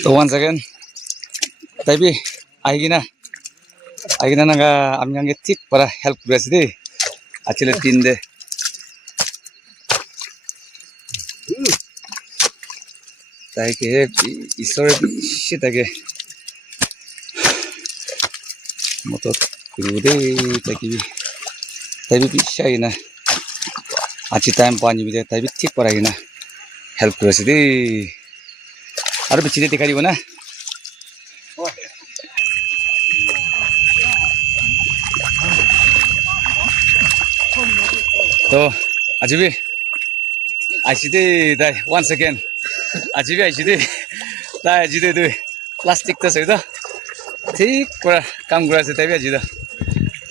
So once again, tapi aigina naga amnyange tik para help besdi. Achile tin de. Tai ke isore shita ke moto kurude tai bi shaina. Achi time pani bi tai bi tik para ina help besdi. Aru bichide dikhai dibo na. So, Ajibi, dai once again. Ajibi, dai do plastic to say da. Tik pura kam gura se tabi ajida.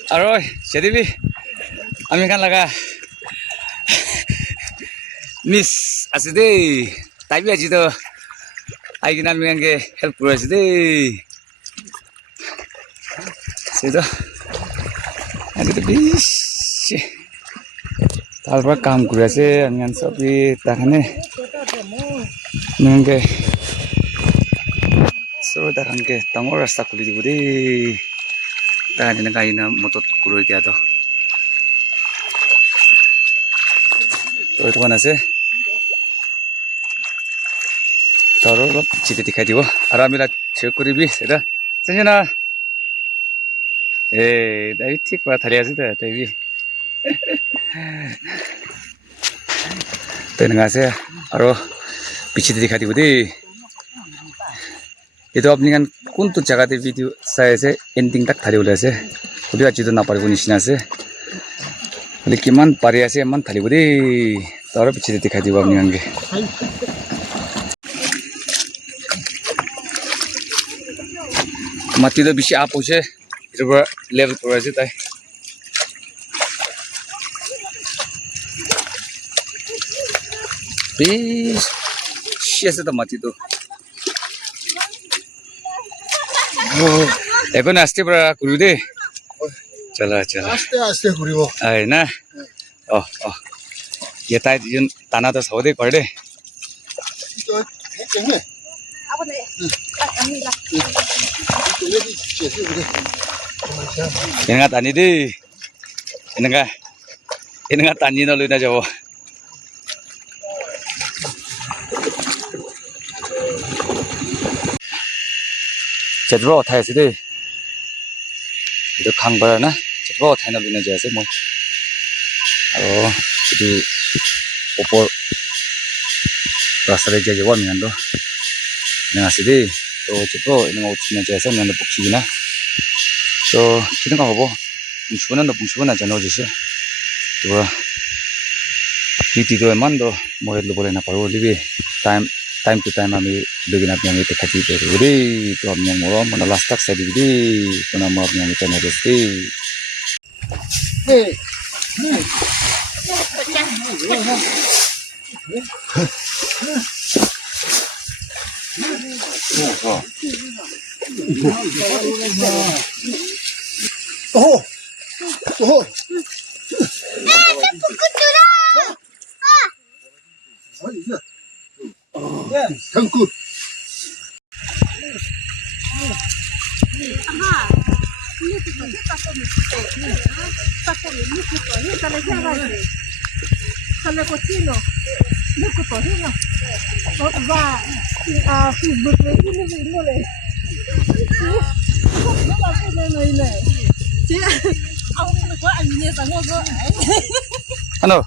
Aro, Shadibi, ami kan laga miss aside tabi ajida. Aigina ami kan ke help gura aside. Seda, ajida bish. Talba काम कुरा से अन्यन सबै ताखने नंगे सो ताखनके तंगो रास्ता खुली दिबुदे ताने गाइना मदद कुरो क्या तो बना से तरो चिते दिखाई दिबो आरो आमिला चेक करिबि सेदा सेजना ए दाइ ठीक बा थारिया से ताइबि तेनगा से आरो पीछे दिखा दिबो दे ये तो अपनी कौन तो जगह ते वीडियो से एंडिंग तक थाली बोले से खुद अच्छी तो ना पारे को निश्चित से लेकिन मन पारे ऐसे मन थाली बोले तारो पीछे दिखा दिबो अपनी के मती तो बिशी आप पूछे इधर लेवल पर ऐसे ताई ऐसे तो मती तो एको नास्ते पर कुरु दे चला आस्ते कुरिबो है ना ओ ये ताई जुन ताना तो सौदे कर दे इनका तानी दे इनका तानी न लुना जाओ चटबो थाय से दे इदो खांगबा ना चटबो थायना लुना जासे मय आरो इदु ऊपर रास्ता रे जायो मिनन दो ना से दे तो चटबो इनो उठना जासे मिनन बुखि ना तो किन का होबो बुंसुना जानो जसे तो टीटी तो मन दो मोय लोबले ना पारो लिबे time to time ami lugin apni ami tekati to ri to amni moro mana last tak sadi di kana mo apni ami tana desti Thanku. Ano?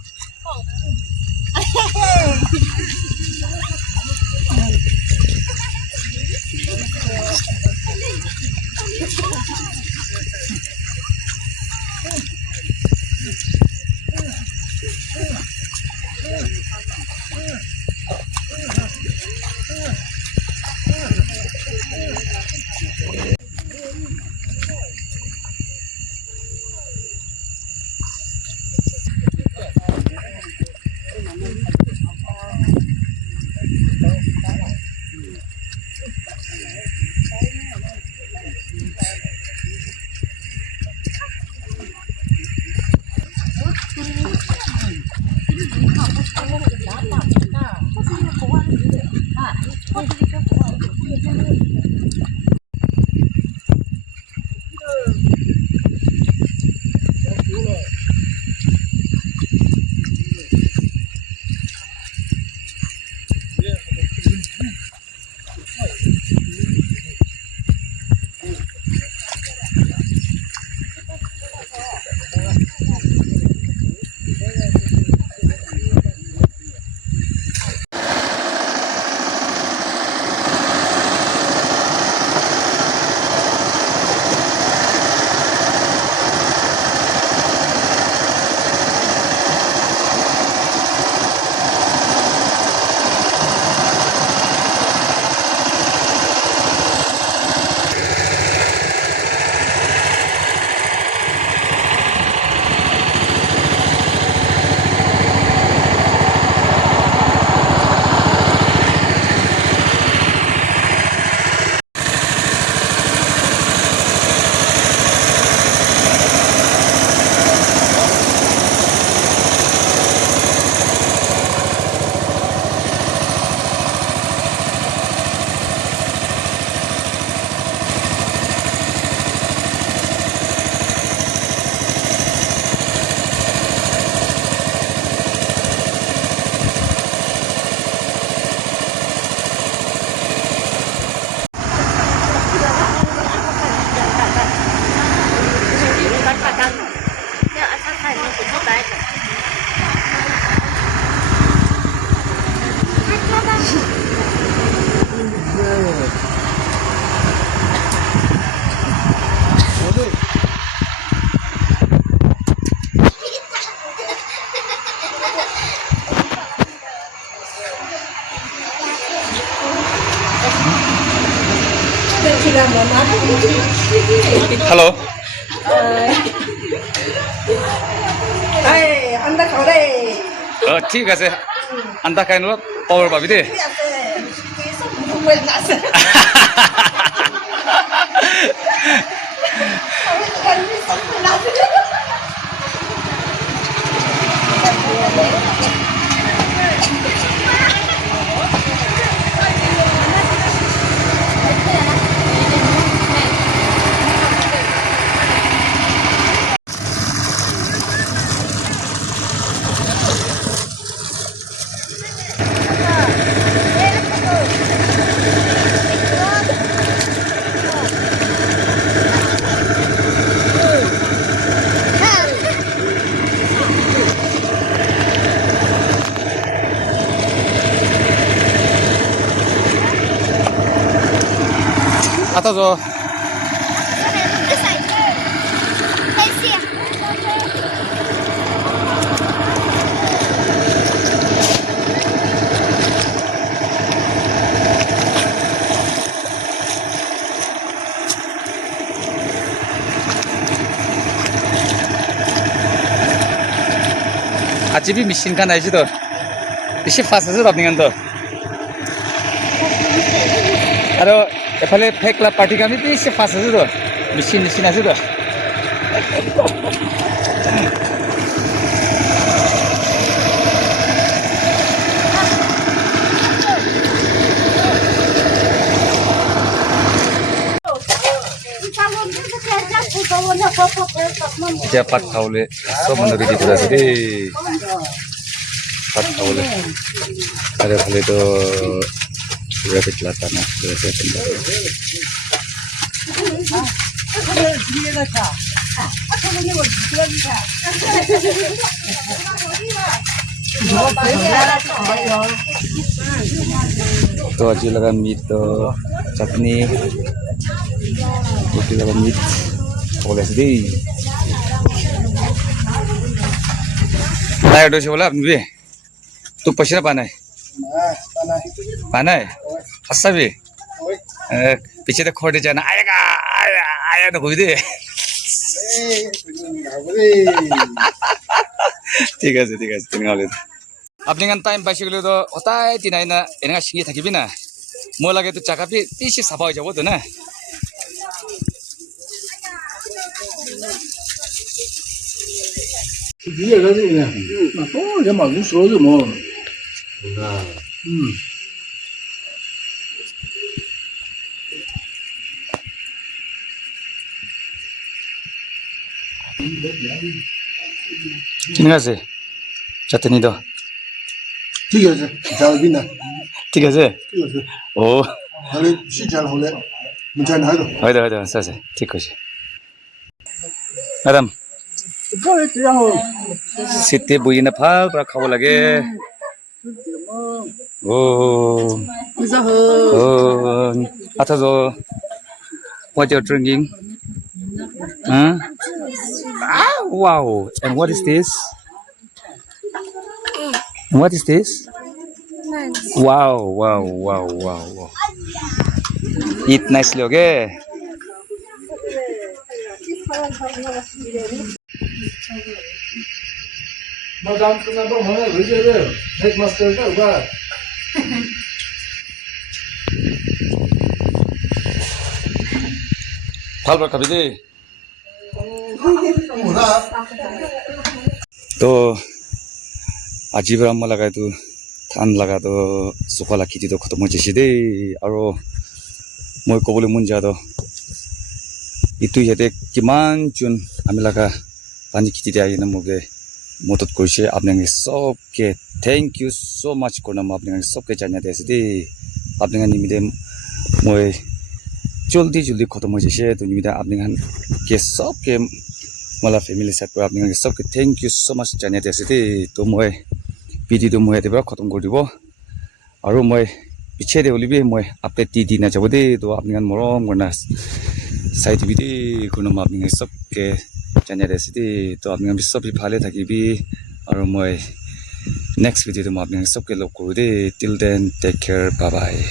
Hello আন্দা খাও রে ঠিক আছে আন্দা খাই নল পাওয়ার পাবি দে আতা যো আজবি মেশিন কান আইছি তো বেশি ফাস্ট আছে আপনি কান তো আর এফালে ফেক ক্লাব পার্টি কামি বেশি ফাস্ট আছে তো মেশিন মেশিন আছে তো এতিয়া পাত খাবলৈ চব মানুহ ৰেডি কৰি আছে দেই পাত খাবলৈ আৰু এফালেতো ৰেপিড লাটা না तो अच्छी लगा मीट तो चटनी रोटी लगा मीट बोले सी टायर्ड हो बोला अपनी भी तू पसीना पाना है हंसा भी पीछे तो खोटे जाना आएगा आया आया ना कोई दे ঠিক আছে তেনেহ'লে আপনি গান টাইম পাইছে গেলে তো হঠাৎ দিনাই না এনেকা ছিঙি থাকিবি না মই লাগে তো চাকাপি বেশি চাফা হৈ যাব তো না কিনে আছে চাটনি তো ঠিক আছে যাও বিনা ঠিক আছে ঠিক আছে ও তাহলে 시작 হলে 문제 나도 হয় আছে ঠিক আছে ম্যাডাম সিটে বহি না ভাল পৰা খাব লাগে 오, 아타zo, what you're drinking? Huh? Ah, wow. And what is this? And what is this? Wow. Eat nicely, okay? 마담 끝나고 뭐해 왜 저래 헤드마스터가 봐 ভাল খাবি দেই 뭐라 তো আজিৰ পৰা মই লগাইতো ধান লগাতো চোকলা খেতিটো খতম হৈ গৈছে দেই আৰু মই ক'বলৈ মন যায় তো ইটো ইয়াতে কিমান চোন আমি লগা পানী খেতিতে আহি মোকে মদত কৰিছে আপোনালোকে চবকে থেংক ইউ ছ' মাছ কৰিম আপোনালোকে চবকে জানিয়াতে আছে দেই আপোনালোকে নিমিতে মই জলদি খতম হৈ গৈছে তো নিমিতে আপোনালোকে চবকে मला फैमिली साइड पर आपने सबके थैंक यू सो मच जाने थे तो मैं भिडिओ मैं ये खत्म कर दी और मैं पीछे दे भी मैं अपडेट दी ना जब दे तो आपने मरम करना साइड भी दे आपने सबके जाने थे तो आपने सब भाले थी भी और मैं नेक्स्ट भिडिओ में आपने सबके लग कर दे till then take care bye bye